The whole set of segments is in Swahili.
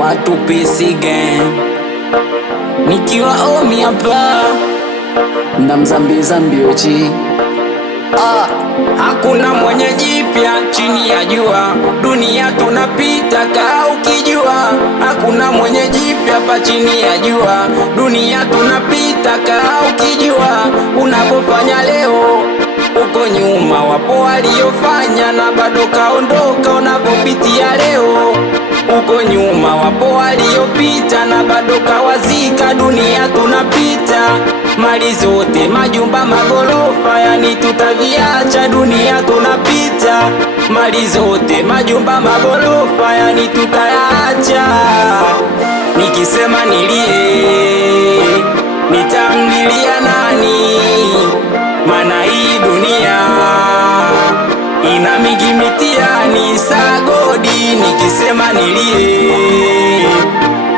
watu PC gang, nikiwa omi hapa na mzambi uchi. Hakuna mwenye jipya chini ya jua, dunia tunapita kaa ukijua. Hakuna mwenye jipya hapa chini ya jua, dunia tunapita kaa ukijua. Unapofanya leo uko nyuma, wapo waliofanya na bado kaondoka. Unapopitia leo uko nyuma, wapo waliopita na bado kawazika. Dunia tunapita, mali zote, majumba, magorofa, yani tutaviacha. Dunia tunapita, mali zote, majumba, magorofa, yani tutayaacha. Nikisema nilie, nitamlilia nani? Mana hii dunia ina mingi mitihani sagodi. Nikisema nilie,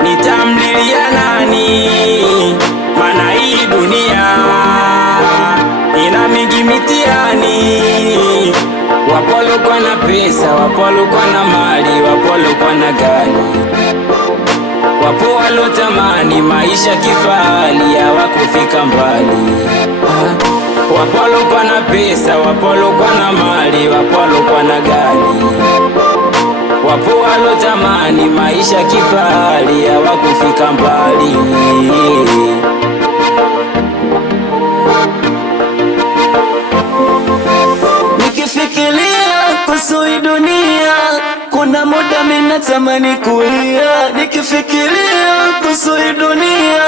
nitamlilia nani? Mana hii dunia ina mingi mitihani. Wapolokwa na pesa, wapolokwa na mali, wapolokwa na gari, wapo walotamani maisha kifahari, hawakufika mbali. Wapolokwa na pesa, wapolokwa na mali, wapolokwa na gari, wapo walotamani maisha kifahari, hawakufika mbali. Nikifikiria kuhusu hii dunia, kuna muda mimi natamani kulia. Nikifikiria kuhusu hii dunia,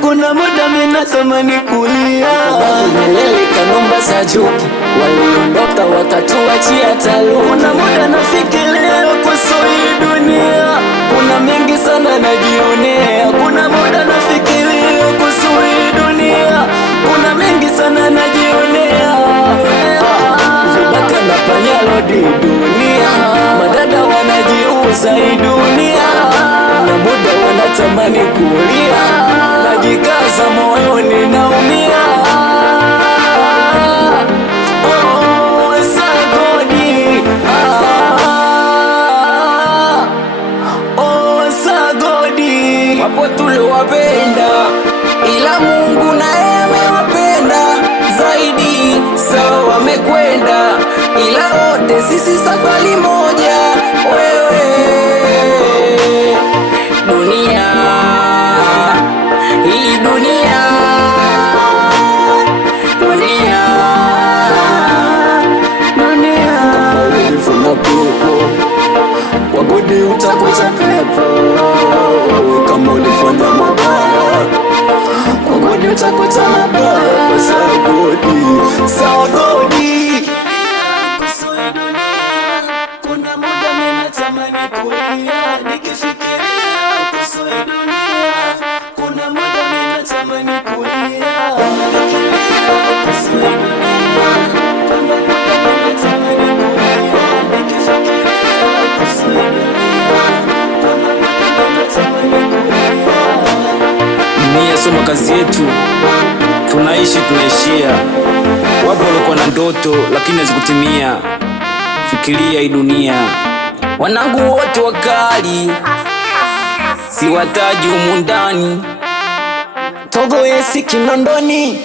kuna muda mimi natamani kulia. Nyerere, Kanumba, Sajuki waliondoka wakatuachia taaluma. Kuna muda nafikiria kuhusu hii dunia, kuna mengi sana najionea. Kuna muda nafikiria kuhusu hii dunia, kuna mengi sana najionea. Vibaka na panyalo di dunia, madada wanajiuza hii dunia. Na muda wanatamani kulia, najikaza moyoni naumia. Oh, sagodi, oh, sagodi. Wapo tuliowapenda, ila Mungu naye amewapenda zaidi. Sawa wamekwenda, ila wote sisi safari moja. Wewe dunia, hii dunia, dunia, dunia. Ulivuna pepo wagodi utakuta pepo. Kama ulifanya mabaya wagodi utakuta mabaya. Sagodi, sagodi. Kuna muda mimi natamani kulia. Nikifikiria kuhusu hii dunia, kuna muda mimi natamani kulia. Nikifikiria kuhusu hii dunia, kuna muda mimi natamani kulia. Nikifikiria kuhusu hii dunia, kuna muda mimi natamani kulia. Dunia sio makazi yetu, tunaishi tunaishia. Wapo walikuwa na ndoto lakini hazikutimia. Fikiria hii dunia. Wanangu wote wakali, siwataji humu ndani. Togo Yesi Kinondoni.